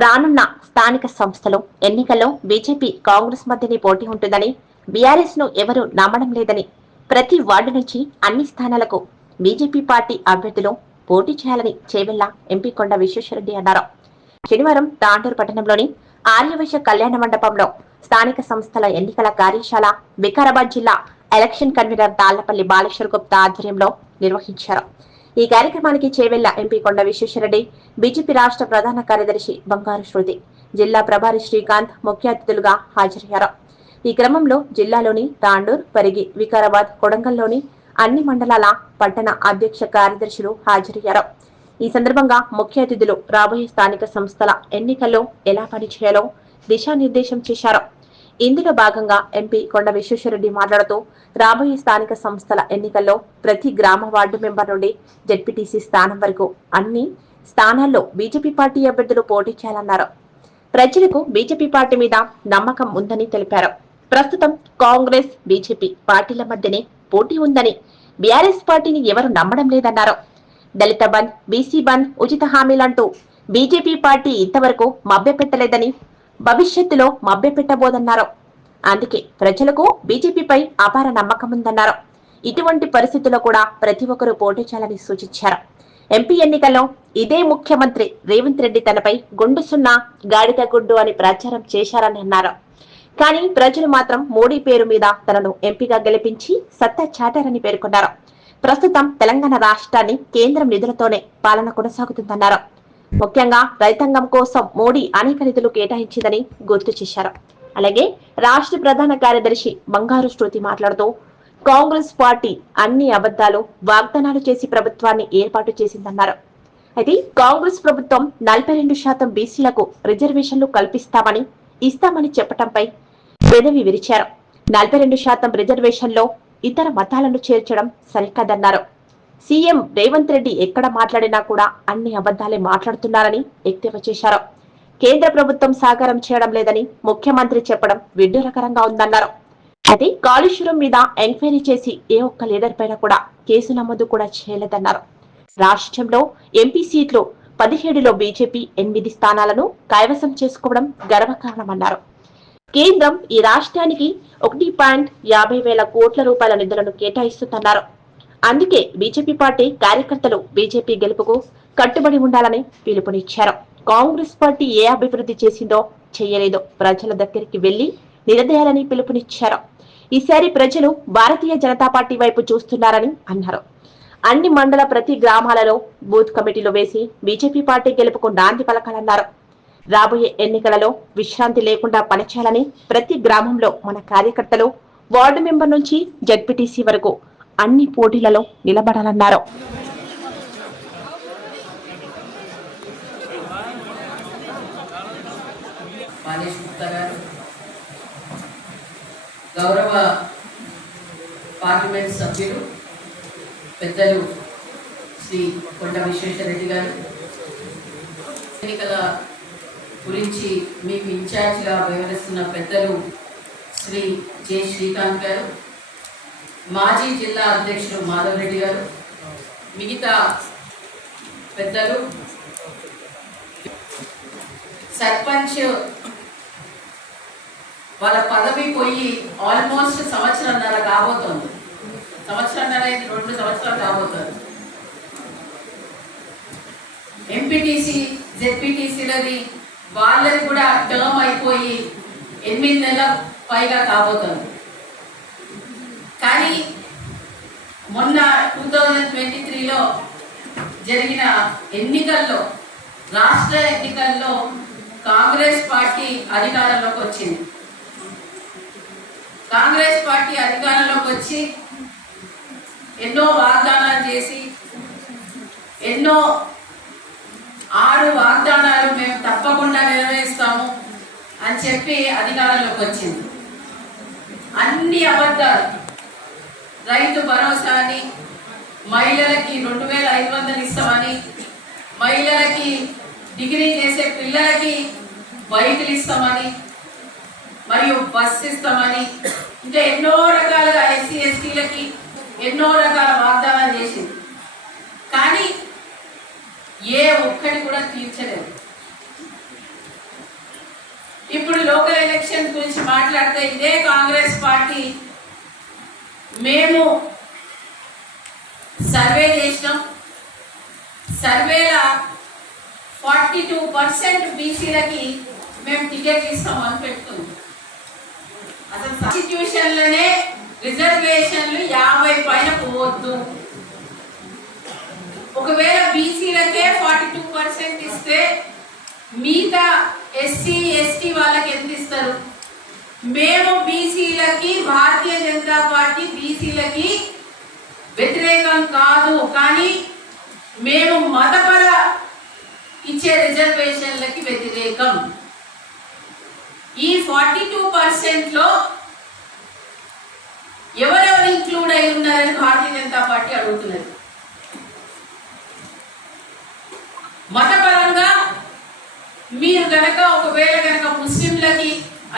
రానున్న స్థానిక సంస్థలు ఎన్నికల్లో బీజేపీ కాంగ్రెస్ మధ్యనే పోటీ ఉంటుందని బీఆర్ఎస్ను ఎవరూ నమ్మడం లేదని ప్రతి వార్డు నుంచి అన్ని స్థానాలకు బీజేపీ పార్టీ అభ్యర్థులు పోటీ చేయాలని చేవెళ్ళ ఎంపీ కొండ విశ్వేశ్వరరెడ్డి అన్నారు. శనివారం తాండూరు పట్టణంలోని ఆర్యవైశ్య కళ్యాణ మండపంలో స్థానిక సంస్థల ఎన్నికల కార్యశాల వికారాబాద్ జిల్లా ఎలక్షన్ కన్వీనర్ తాళ్ళపల్లి బాలేశ్వర్ గుప్తా ఆధ్వర్యంలో నిర్వహించారు. ఈ కార్యక్రమానికి చేవెళ్ళ ఎంపీ కొండ విశ్వేశ్వరరెడ్డి బీజేపీ రాష్ట్ర ప్రధాన కార్యదర్శి బంగారు శృతి జిల్లా ప్రభారి శ్రీకాంత్ ముఖ్య అతిథులుగా హాజరయ్యారు. ఈ క్రమంలో జిల్లాలోని తాండూర్ పరిగి వికారాబాద్ కొడంగల్లోని అన్ని మండలాల పట్టణ అధ్యక్ష కార్యదర్శులు హాజరయ్యారు. ఈ సందర్భంగా ముఖ్య అతిథులు రాబోయే స్థానిక సంస్థల ఎన్నికల్లో ఎలా పనిచేయాలో దిశానిర్దేశం చేశారు. ఇందులో భాగంగా ఎంపీ కొండ విశ్వేశ్వరరెడ్డి మాట్లాడుతూ రాబోయే స్థానిక సంస్థల ఎన్నికల్లో ప్రతి గ్రామ వార్డు మెంబర్ నుండి జెడ్పీటీసీ స్థానం వరకు అన్ని స్థానాల్లో బీజేపీ పార్టీ అభ్యర్థులు పోటీ చేయాలన్నారు. ప్రజలకు బీజేపీ పార్టీ మీద నమ్మకం ఉందని తెలిపారు. ప్రస్తుతం కాంగ్రెస్ బీజేపీ పార్టీల మధ్యనే పోటీ ఉందని బీఆర్ఎస్ పార్టీని ఎవరు నమ్మడం లేదన్నారు. దళిత బంద్ బీసీ బంద్ ఉచిత హామీలంటూ బీజేపీ పార్టీ ఇంతవరకు మభ్యపెట్టలేదని భవిష్యత్తులో మభ్యపెట్టబోదన్నారు. అందుకే ప్రజలకు బీజేపీపై అపార నమ్మకం ఉందన్నారు ఇటువంటి పరిస్థితుల్లో కూడా ప్రతి ఒక్కరూ పోటీ చేయాలని సూచించారు. ఎంపీ ఎన్నికల్లో ఇదే ముఖ్యమంత్రి రేవంత్ రెడ్డి తనపై గుండు సున్నా గాడిద గుడ్డు అని ప్రచారం చేశారని అన్నారు. కానీ ప్రజలు మాత్రం మోడీ పేరు మీద తనను ఎంపీగా గెలిపించి సత్తా చాటారని పేర్కొన్నారు. ప్రస్తుతం తెలంగాణ రాష్ట్రాన్ని కేంద్రం నిధులతోనే పాలన కొనసాగుతుందన్నారు. ముఖ్యంగా రైతాంగం కోసం మోడీ అనేక నిధులు కేటాయించిందని గుర్తు చేశారు. అలాగే రాష్ట్ర ప్రధాన కార్యదర్శి బంగారు శృతి మాట్లాడుతూ కాంగ్రెస్ పార్టీ అన్ని అబద్ధాలు వాగ్దానాలు చేసి ప్రభుత్వాన్ని ఏర్పాటు చేసిందన్నారు. అయితే కాంగ్రెస్ ప్రభుత్వం నలభై రెండు శాతం బీసీలకు రిజర్వేషన్లు కల్పిస్తామని ఇస్తామని చెప్పటంపై పెదవి విరిచారు. నలభై రెండు శాతం రిజర్వేషన్లో ఇతర మతాలను చేర్చడం సరికాదన్నారు. సీఎం రేవంత్ రెడ్డి ఎక్కడ మాట్లాడినా కూడా అన్ని అబద్ధాలే మాట్లాడుతున్నారని ఎద్దేవా చేశారు. కేంద్ర ప్రభుత్వం సాకారం చేయడం లేదని ముఖ్యమంత్రి చెప్పడం విడ్డూరకరంగా ఉందన్నారు. అయితే కాళేశ్వరం మీద ఎంక్వైరీ చేసి ఏ ఒక్క లీడర్ పైన కూడా కేసు నమోదు కూడా చేయలేదన్నారు. రాష్ట్రంలో ఎంపీ సీట్లు పదిహేడులో బీజేపీ ఎనిమిది స్థానాలను కైవసం చేసుకోవడం గర్వకారణమన్నారు. కేంద్రం ఈ రాష్ట్రానికి ఒకటి పాయింట్ యాభై వేల కోట్ల రూపాయల నిధులను కేటాయిస్తుందన్నారు. అందుకే బీజేపీ పార్టీ కార్యకర్తలు బీజేపీ గెలుపుకు కట్టుబడి ఉండాలని పిలుపునిచ్చారు. కాంగ్రెస్ పార్టీ ఏ అభివృద్ధి చేసిందో చేయలేదో. ప్రజల దగ్గరికి వెళ్ళి నిలదేయాలని పిలుపునిచ్చారు. ఈసారి ప్రజలు భారతీయ జనతా పార్టీ వైపు చూస్తున్నారని అన్నారు. అన్ని మండల ప్రతి గ్రామాలలో బూత్ కమిటీలు వేసి బీజేపీ పార్టీ గెలుపుకు నాంది పలకాలన్నారు. రాబోయే ఎన్నికలలో విశ్రాంతి లేకుండా పనిచేయాలని ప్రతి గ్రామంలో మన కార్యకర్తలు వార్డు మెంబర్ నుంచి జడ్పీటీసీ వరకు అన్ని పోటీలలో నిలబడాలన్నారు. గౌరవ పార్లమెంట్ సభ్యులు పెద్దలు శ్రీ కొండ విశ్వేశ్వరరెడ్డి గారు. ఎన్నికల గురించి మీకు ఇన్ఛార్జ్గా వివరిస్తున్న పెద్దలు శ్రీ జె. శ్రీకాంత్ గారు. మాజీ జిల్లా అధ్యక్షుడు మాధవ్ రెడ్డి గారు మిగతా పెద్దలు సర్పంచ్ వాళ్ళ పదవి పోయి ఆల్మోస్ట్ సంవత్సరంన్నర కాబోతోంది. సంవత్సరంన్నర రెండు సంవత్సరాలు కాబోతోంది. ఎంపీటీసీ జెడ్పీటీసీలది వాళ్ళది కూడా టర్మ్ అయిపోయి ఎనిమిది నెలల పైగా కాబోతోంది. కానీ మొన్న టూ థౌజండ్ ట్వంటీ త్రీలో జరిగిన ఎన్నికల్లో రాష్ట్ర ఎన్నికల్లో కాంగ్రెస్ పార్టీ అధికారంలోకి వచ్చింది. కాంగ్రెస్ పార్టీ అధికారంలోకి వచ్చి ఎన్నో వాగ్దానాలు చేసి ఎన్నో ఆరు వాగ్దానాలు మేము తప్పకుండా నిర్వహిస్తాము అని చెప్పి అధికారంలోకి వచ్చింది. అన్ని అబద్ధాలు. రైతు భరోసా అని మహిళలకి రెండు వేల ఐదు వందలు ఇస్తామని మహిళలకి డిగ్రీ చేసే పిల్లలకి బైకులు ఇస్తామని మరియు బస్సు ఇస్తామని ఇంకా ఎన్నో రకాలుగా ఎస్సీ ఎస్టీలకి ఎన్నో రకాల వాగ్దానాలు చేసింది. కానీ ఏ ఒక్కటి కూడా తీర్చలేదు. ఇప్పుడు లోకల్ ఎలక్షన్ గురించి మాట్లాడితే ఇదే కాంగ్రెస్ పార్టీ మేము సర్వే చేసినాం. సర్వేల ఫార్టీ టూ పర్సెంట్ బీసీలకి మేము టికెట్ ఇస్తామని పెట్టుకుంది అసలు కాన్స్టిట్యూషన్లోనే రిజర్వేషన్లు యాభై పైన పోవద్దు. ఒకవేళ బీసీలకే ఫార్టీ టూ పర్సెంట్ ఇస్తే మిగతా ఎస్సీ ఎస్టీ వాళ్ళకి ఎంత ఇస్తారు? మేము బీసీలకి భారతీయ జనతా పార్టీ బీసీలకి వ్యతిరేకం కాదు కానీ మేము మతపర ఇచ్చే రిజర్వేషన్లకి వ్యతిరేకం. ఈ ఫార్టీ టూ పర్సెంట్లో ఎవరెవరు ఇంక్లూడ్ అయి ఉన్నారని భారతీయ జనతా పార్టీ అడుగుతున్నది. మతపరంగా మీరు కనుక ఒకవేళ కనుక ముస్లింలకి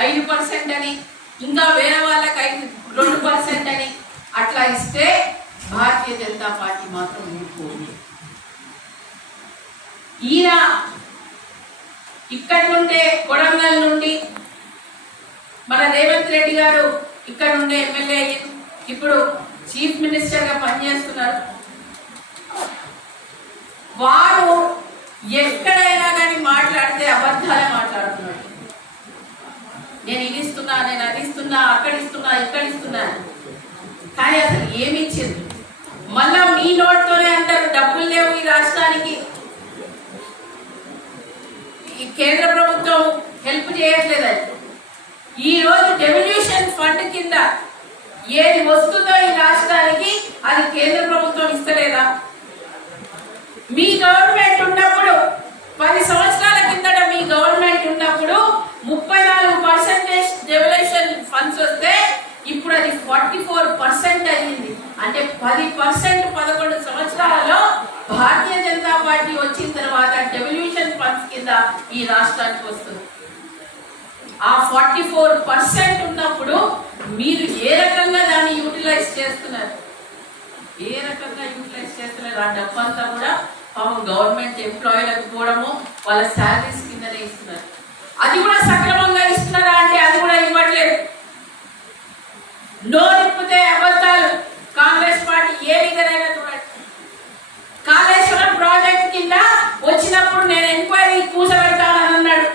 ఐదు పర్సెంట్ అని ఇంకా వేరే వాళ్ళకి ఐదు రెండు పర్సెంట్ అని అట్లా ఇస్తే భారతీయ జనతా పార్టీ మాత్రం ఊరుకోండి ఈయన ఇక్కడ నుండే కొడంగల్ నుండి మన రేవంత్ రెడ్డి గారు ఇక్కడ నుండే ఎమ్మెల్యే ఇప్పుడు చీఫ్ మినిస్టర్గా పనిచేస్తున్నారు. వారు ఎక్కడైనా కానీ మాట్లాడితే అబద్ధాలే మాట్లాడుతున్నాడు. నేను ఇది ఇస్తున్నా నేను అది ఇస్తున్నా అక్కడ ఇస్తున్నా ఇక్కడ ఇస్తున్నా. కానీ అసలు ఏమి ఇచ్చింది? మళ్ళా మీ నోట్తోనే అంటారు డబ్బులు లేవు ఈ రాష్ట్రానికి. ఈ కేంద్ర ప్రభుత్వం హెల్ప్ చేయట్లేదని ఈ రోజు డెవల్యూషన్ ఫండ్ కింద ఏది వస్తుందో ఈ రాష్ట్రానికి అది కేంద్ర ప్రభుత్వం ఇస్తలేదా? మీ గవర్నమెంట్ ఉన్నప్పుడు పది సంవత్సరాల కిందట మీ గవర్నమెంట్ ఉన్నప్పుడు ముప్పై నాలుగు పర్సెంటేజ్ డెవల్యూషన్ ఫండ్స్ వస్తే ఇప్పుడు అది ఫార్టీ ఫోర్ పర్సెంట్ అయ్యింది. అంటే పది పర్సెంట్ పదకొండు సంవత్సరాలలో భారతీయ జనతా పార్టీ వచ్చిన తర్వాత డెవల్యూషన్ ఫండ్స్ కింద ఈ రాష్ట్రానికి వస్తుంది. ఆ ఫార్టీ ఫోర్ పర్సెంట్ ఉన్నప్పుడు మీరు ఏ రకంగా దాన్ని యూటిలైజ్ చేస్తున్నారు? ఏ రకంగా యూటిలైజ్ చేస్తున్నారు? ఆ డబ్బంతా కూడా పాపం గవర్నమెంట్ ఎంప్లాయీలకు పోవడము వాళ్ళ శాలరీస్ కిందనే ఇస్తున్నారు. అది కూడా సక్రమంగా ఇస్తున్నారా అంటే అది కూడా ఇవ్వట్లేదు నోరిప్పితే అబద్ధాలు కాంగ్రెస్ పార్టీ ఏ విధంగా చూడండి కాళేశ్వరం ప్రాజెక్ట్ కింద వచ్చినప్పుడు నేను ఎంక్వైరీ కూసబెడతానని అన్నాడు.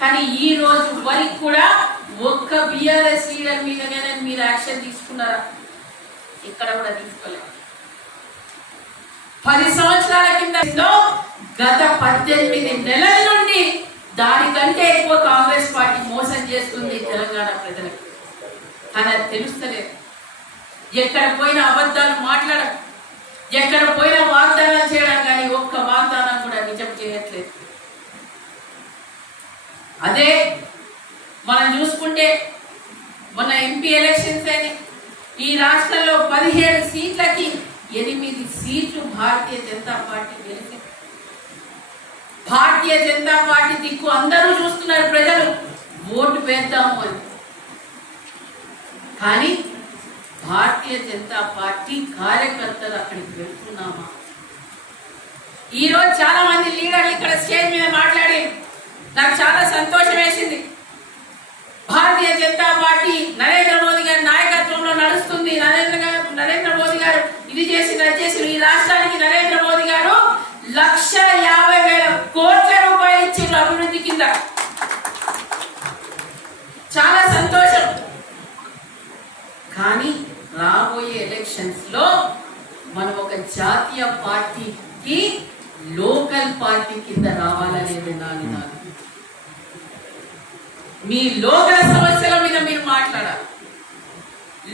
కానీ ఈ రోజు వరకు కూడా ఒక్క బిఆర్ఎస్ లీడర్ మీదనే మీరు యాక్షన్ తీసుకున్నారా? ఇక్కడ కూడా తీసుకోలేదు. పది సంవత్సరాల కింద గత పద్దెనిమిది నెలల నుండి దానికంటే ఎక్కువ కాంగ్రెస్ పార్టీ మోసం చేస్తుంది తెలంగాణ ప్రజలకు. కానీ అది తెలుస్తలేదు. ఎక్కడ పోయిన అబద్ధాలు మాట్లాడడం ఎక్కడ పోయిన వాగ్దానాలు చేయడం కానీ ఒక్క వాగ్దానం కూడా నిజం చేయట్లేదు. అదే మనం చూసుకుంటే మన ఎంపీ ఎలక్షన్స్ అని ఈ రాష్ట్రంలో పదిహేడు సీట్లకి ఎనిమిది సీట్లు భారతీయ జనతా పార్టీ గెలిచింది. భారతీయ జనతా పార్టీ దిక్కు అందరూ చూస్తున్నారు ప్రజలు. ఓటు వేద్దాము అని. కానీ భారతీయ జనతా పార్టీ కార్యకర్తలు అక్కడికి వెళ్తున్నామా? ఈ రోజు చాలా మంది లీడర్లు ఇక్కడ స్టేజ్ మీద మాట్లాడి నాకు చాలా సంతోషం వేసింది. భారతీయ జనతా పార్టీ నరేంద్ర మోదీ గారి నాయకత్వంలో నడుస్తుంది. నరేంద్ర గారు నరేంద్ర మోదీ గారు ఇది చేసి అది చేసి ఈ రాష్ట్రానికి నరేంద్ర మోదీ గారు లక్ష యాభై వేల కోట్ల రూపాయలు ఇచ్చారు అభివృద్ధి కింద. చాలా సంతోషం. కానీ రాబోయే ఎలక్షన్స్లో మనం ఒక జాతీయ పార్టీకి లోకల్ పార్టీ కింద రావాలనేది నా నాకు మీ లోకల్ సమస్యల మీద మీరు మాట్లాడాలి.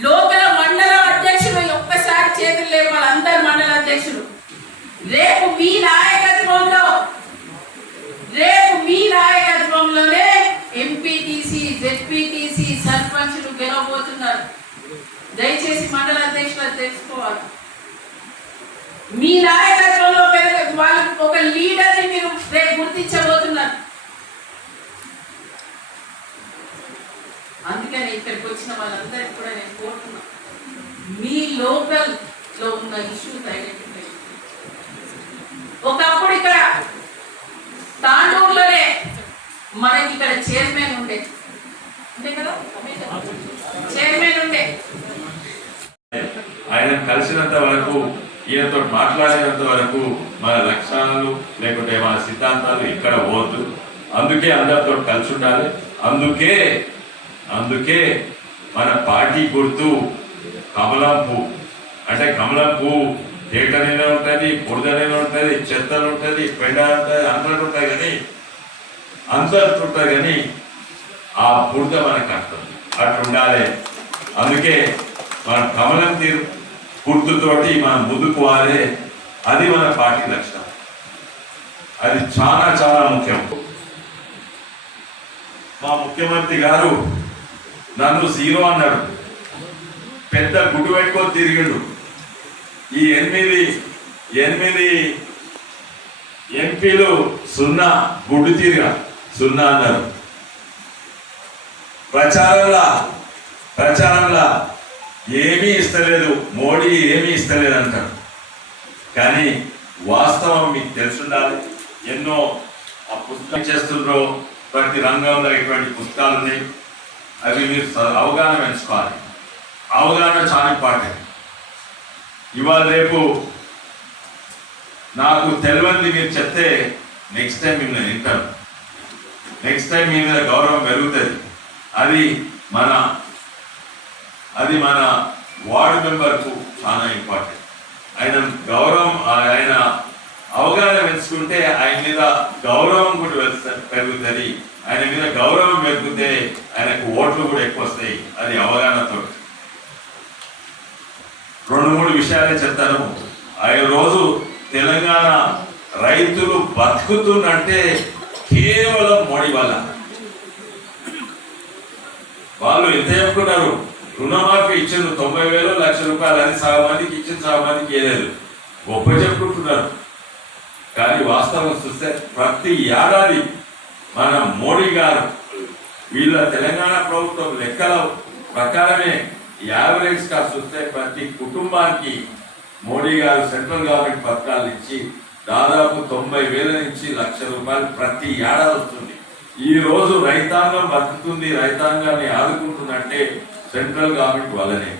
లోకల్ మండల అధ్యక్షుడు ఒక్కసారి చేతులు లేపాలి అందరు మండల అధ్యక్షులు. రేపు మీ నాయకత్వంలో రేపు మీ నాయకత్వంలోనే ఎంపీటీసీ జెడ్పీటీసీ సర్పంచులు గెలవబోతున్నారు. దయచేసి మండల అధ్యక్షులు తెలుసుకోవాలి. మీ నాయకత్వంలో పెరగ వాళ్ళకి ఒక లీడర్ని మీరు రేపు గుర్తించబోతున్నారు. అందుకని ఇక్కడికి వచ్చిన వాళ్ళందరికీ కూడా నేను కోరుతున్నా మీ లోకల్లో ఉన్న ఇష్యూస్ ఐడెంటిఫై ఒకప్పుడు ఇక్కడ తాండూరులోనే మనకి ఇక్కడ చైర్మన్ ఉండే. ఉండే కదా? చైర్మన్ ఉండే. ఆయన కలిసినంత వరకు ఈయనతో మాట్లాడినంత వరకు మన లక్ష్యాలు లేకుంటే మన సిద్ధాంతాలు ఇక్కడ పోవద్దు. అందుకే అందరితో కలిసి ఉండాలి అందుకే అందుకే మన పార్టీ గుర్తు కమలం పువ్వు అంటే కమలం పువ్వు తేటనైనా ఉంటుంది బురదనైనా ఉంటుంది చెత్తలు ఉంటుంది పెండ ఉంటుంది అందరు ఉంటుంది కానీ అందరు ఉంటాయి కానీ ఆ బురద మనకు అర్థం అట్లా ఉండాలి అందుకే మన కమలం తీరు గుర్తుతోటి మనం ముందుకు అది మన పార్టీ లక్ష్యం. అది చాలా చాలా ముఖ్యం. మా ముఖ్యమంత్రి గారు నన్ను జీరో అన్నాడు. పెద్ద గుడ్డు పెట్టుకొని తిరిగాడు. ఈ ఎనిమిది ఎనిమిది ఎంపీలు సున్నా గుడ్డు తిరిగా సున్నా అన్నారు. ప్రచారంలా ప్రచారంలా ఏమీ ఇస్తలేదు మోడీ ఏమీ ఇస్తలేదు అంటారు కానీ వాస్తవం మీకు తెలుసుండాలి. ఎన్నో ఆ పుస్తకం చేస్తుండ్రో ప్రతి రంగంలో ఇటువంటి పుస్తకాలు ఉన్నాయి. అవి మీరు అవగాహన పెంచుకోవాలి. అవగాహన చాలా ఇంపార్టెంట్. ఇవాళ రేపు నాకు తెలియంది మీరు చెప్తే నెక్స్ట్ టైం మిమ్మల్ని వింటాను. నెక్స్ట్ టైం మీ మీద గౌరవం పెరుగుతుంది. అది మన అది మన వార్డు మెంబర్కు చాలా ఇంపార్టెంట్. ఆయన గౌరవం ఆయన అవగాహన పెంచుకుంటే ఆయన మీద గౌరవం కూడా పెరుగుతుంది ఆయన మీద గౌరవం పెరిగితే ఆయనకు ఓట్లు కూడా ఎక్కువ వస్తాయి. అది అవగాహనతో రెండు మూడు విషయాలే చెప్తాను. ఆ రోజు తెలంగాణ రైతులు బతుకుతున్నంటే కేవలం మోడీ వల్ల. వాళ్ళు ఎంత చెప్పుకున్నారు రుణమాఫీ ఇచ్చిండ్రు. తొంభై వేలు లక్ష రూపాయలు అది సగమానికి ఇచ్చిన సగమానికి మందికి ఏలేదు గొప్ప చెప్పుకుంటున్నారు. కానీ వాస్తవం చూస్తే ప్రతి ఏడాది మన మోడీ గారు వీళ్ళ తెలంగాణ ప్రభుత్వం లెక్కల ప్రకారమే యావరేజ్గా చూస్తే ప్రతి కుటుంబానికి మోడీ గారు సెంట్రల్ గవర్నమెంట్ పథకాలు ఇచ్చి దాదాపు తొంభై వేల నుంచి లక్ష రూపాయలు ప్రతి ఏడాది వస్తుంది. ఈ రోజు రైతాంగం బతుకుతుంది రైతాంగాన్ని ఆదుకుంటుందంటే సెంట్రల్ గవర్నమెంట్ వల్లనే.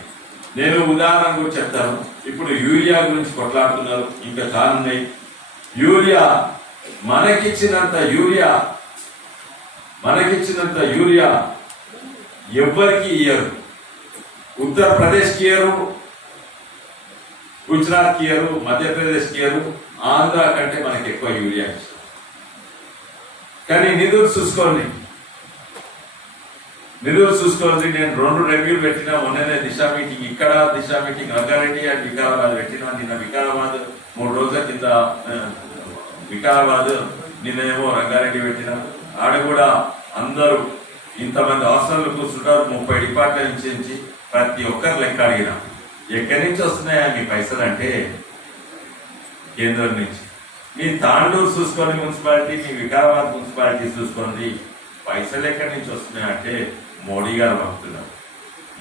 నేను ఉదాహరణకు చెప్తాను. ఇప్పుడు యూరియా గురించి కొట్లాడుతున్నారు. ఇంకా కానున్నాయి యూరియా మనకిచ్చినంత యూరియా మనకిచ్చినంత యూరియా ఎవ్వరికి ఇయ్యరు. ఉత్తరప్రదేశ్కి ఇయ్యరు గుజరాత్కి ఇయ్యరు మధ్యప్రదేశ్కి ఇయ్యరు ఆంధ్ర కంటే మనకి ఎక్కువ యూరియా ఇస్తారు. కానీ నిధులు చూసుకోండి. నిధులు చూసుకోండి నేను రెండు రెవ్యూలు పెట్టిన మొన్ననే దిశ మీటింగ్ ఇక్కడ దిశ మీటింగ్ రంగారెడ్డి అండ్ వికారాబాద్ పెట్టిన నిన్న వికారాబాద్ మూడు రోజుల కింద వికారాబాద్ నిన్నేమో రంగారెడ్డి పెట్టిన. ఆడ కూడా అందరూ ఇంతమంది హాస్టల్లో కూర్చుంటారు. ముప్పై డిపార్ట్మెంట్ నుంచి ప్రతి ఒక్కరు లెక్క అడిగిన. ఎక్కడి నుంచి వస్తున్నాయా మీ పైసలు అంటే కేంద్రం నుంచి. మీ తాండూరు చూసుకోండి మున్సిపాలిటీ మీ వికారాబాద్ మున్సిపాలిటీ చూసుకోండి. పైసలు ఎక్కడి నుంచి వస్తున్నాయంటే మోడీ గారు మారుతున్నారు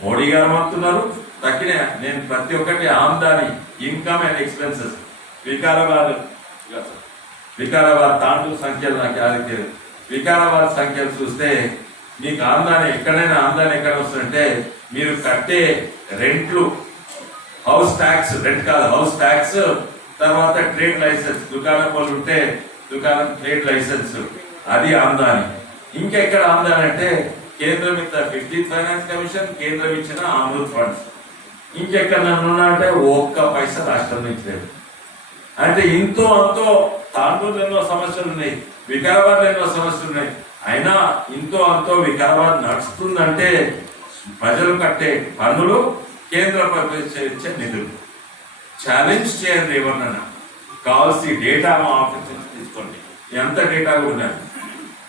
మోడీ గారు పంపుతున్నారు తక్కిన నేను ప్రతి ఒక్కటి ఆమ్దాని income and expenses Vikarabad Vikarabad Tandur సంఖ్యలు నాకు యాదకి వికారాబాద్ సంఖ్యలు చూస్తే మీకు ఆమ్దాని ఎక్కడైనా ఆమ్దాని ఎక్కడ వస్తుందంటే మీరు కట్టే రెంట్లు హౌస్ ట్యాక్స్ రెంట్ కాదు హౌస్ ట్యాక్స్ తర్వాత ట్రేడ్ లైసెన్స్. దుకాణం వాళ్ళు ఉంటే దుకాణం ట్రేడ్ లైసెన్స్. అది ఆమ్దాని. ఇంకెక్కడ ఆమ్దాని అంటే కేంద్రం ఇచ్చిన ఫిఫ్టీన్త్ ఫైనాన్స్ కమిషన్ కేంద్రం ఇచ్చిన అమృత్ ఫండ్స్. ఇంకెక్కడ అంటే ఒక్క పైసా రాష్ట్రం నుంచి లేదు. అంటే ఇంతో అంతో తాండూరులో ఎన్నో సమస్యలు ఉన్నాయి వికారాబాద్ ఎన్నో సమస్యలు ఉన్నాయి. అయినా ఇంతో అంతో వికారాబాద్ నడుస్తుందంటే ప్రజలు కట్టే పన్నులు కేంద్ర ప్రభుత్వం నిధులు. ఛాలెంజ్ చేయండి ఎవరినైనా. కావాల్సి డేటా మా ఆఫీస్ నుంచి తీసుకోండి. ఎంత డేటా ఉన్నారు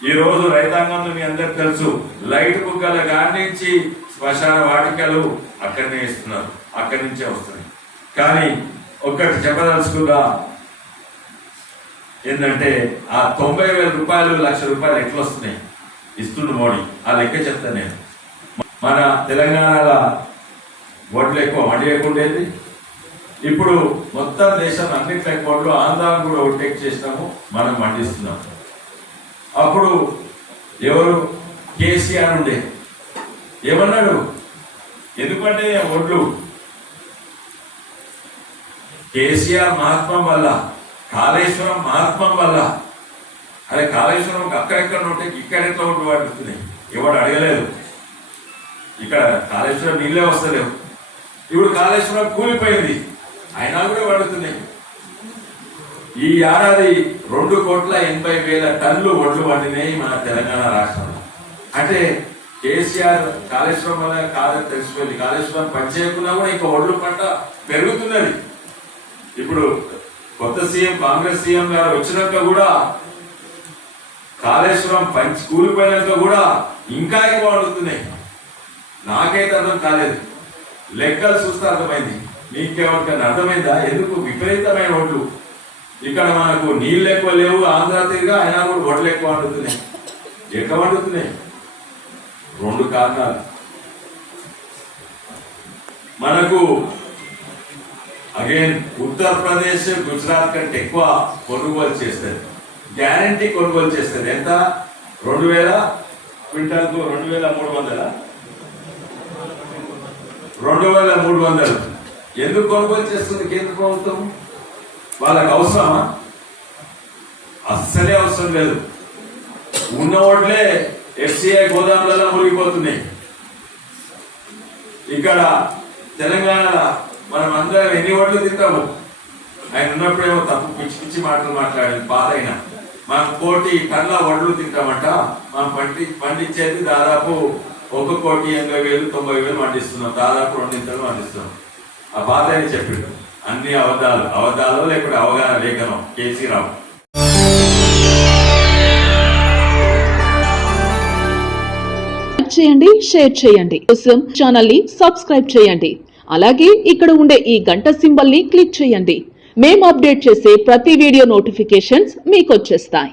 ఈ రోజు రైతాంగంలో మీ అందరికి తెలుసు లైట్ బుగ్గల గానించి నుంచి శ్మశాన వాటికలు అక్కడనే ఇస్తున్నారు అక్కడి నుంచే వస్తున్నాయి. కానీ ఒక్కటి చెప్పదలుచుకున్నా ఏంటంటే ఆ తొంభై వేల రూపాయలు లక్ష రూపాయలు ఎట్లా వస్తున్నాయి ఇస్తుండు మోడీ ఆ లెక్క చెప్తాను నేను. మన తెలంగాణలో వడ్లు ఎక్కువ వండేయకుండేది ఇప్పుడు మొత్తం దేశం అన్నింటి వడ్లు ఆంధ్రాను కూడా ఓవర్టేక్ చేసినాము మనం పండిస్తున్నాం అప్పుడు ఎవరు కేసీఆర్ ఉండే? ఏమన్నాడు? ఎందుకంటే వడ్లు కేసీఆర్ మహాత్మం వల్ల కాళేశ్వరం మహాత్మం వల్ల. అదే కాళేశ్వరం అక్కడెక్కడ ఉంటే ఇక్కడ ఎట్లా పడుతున్నాయి ఎవడు అడగలేదు. ఇక్కడ కాళేశ్వరం నీళ్ళే వస్తలేవు. ఇప్పుడు కాళేశ్వరం కూలిపోయింది. అయినా కూడా పడుతున్నాయి ఈ ఏడాది రెండు కోట్ల ఎనభై వేల టన్నులు ఒడ్లు పండినాయి మన తెలంగాణ రాష్ట్రంలో. అంటే కేసీఆర్ కాళేశ్వరం వల్ల కాదని తెలిసిపోయింది. కాళేశ్వరం పనిచేయకుండా కూడా ఇంకా ఒడ్లు పంట పెరుగుతున్నది. ఇప్పుడు కొత్త సీఎం కాంగ్రెస్ సీఎం గారు వచ్చినాక కూడా కాళేశ్వరం పంచి కూలిపోయినాక కూడా ఇంకా ఎక్కువ అడుగుతున్నాయి నాకైతే అర్థం కాలేదు. లెక్కలు చూస్తే అర్థమైంది. మీకెవరికైనా అర్థమైందా? ఎందుకు విపరీతమైన ఓట్లు ఇక్కడ మనకు నీళ్ళు ఎక్కువ లేవు ఆంధ్ర తీరుగా అయినా కూడా వడ్లు ఎక్కువ వండుతున్నాయి. ఎక్కువ వండుతున్నాయి? రెండు కారణాలు. మనకు అగైన్ ఉత్తరప్రదేశ్ గుజరాత్ కంటే ఎక్కువ కొనుగోలు చేస్తుంది గ్యారంటీ కొనుగోలు చేస్తుంది ఎంత? రెండు వేల క్వింటాల్కు రెండు వేల మూడు వందల? రెండు వేల మూడు వందలు. ఎందుకు కొనుగోలు చేస్తుంది కేంద్ర ప్రభుత్వం? వాళ్ళకి అవసరమా? అస్సలే అవసరం లేదు. ఉన్న ఓట్లే ఎఫ్సిఐ గోదాములలో మునిగిపోతున్నాయి. ఇక్కడ తెలంగాణ మనం అందరం ఎన్ని ఓట్లు తింటాము? ఆయన ఉన్నప్పుడేమో తప్పు పిచ్చి పిచ్చి మాటలు మాట్లాడింది బాధ అయినా మనం కోటి టన్ల వడ్లు తింటామంట. మనం పండి పండించేది దాదాపు ఒక కోటి ఎనభై వేలు తొంభై వేలు పండిస్తున్నాం. దాదాపు రెండింతలు పండిస్తున్నాం. ఆ బాధ అని చెప్పిండు. అన్ని అబద్ధాలు అబద్ధాలు లేకుంటే అవగాహన లేఖనం కేసీ రావు చేయండి షేర్ చేయండి. కోసం ఛానల్ని సబ్స్క్రైబ్ చేయండి. అలాగే ఇక్కడ ఉండే ఈ గంట సింబల్ని క్లిక్ చేయండి. మేము అప్డేట్ చేసే ప్రతి వీడియో నోటిఫికేషన్స్ మీకు వచ్చేస్తాయి.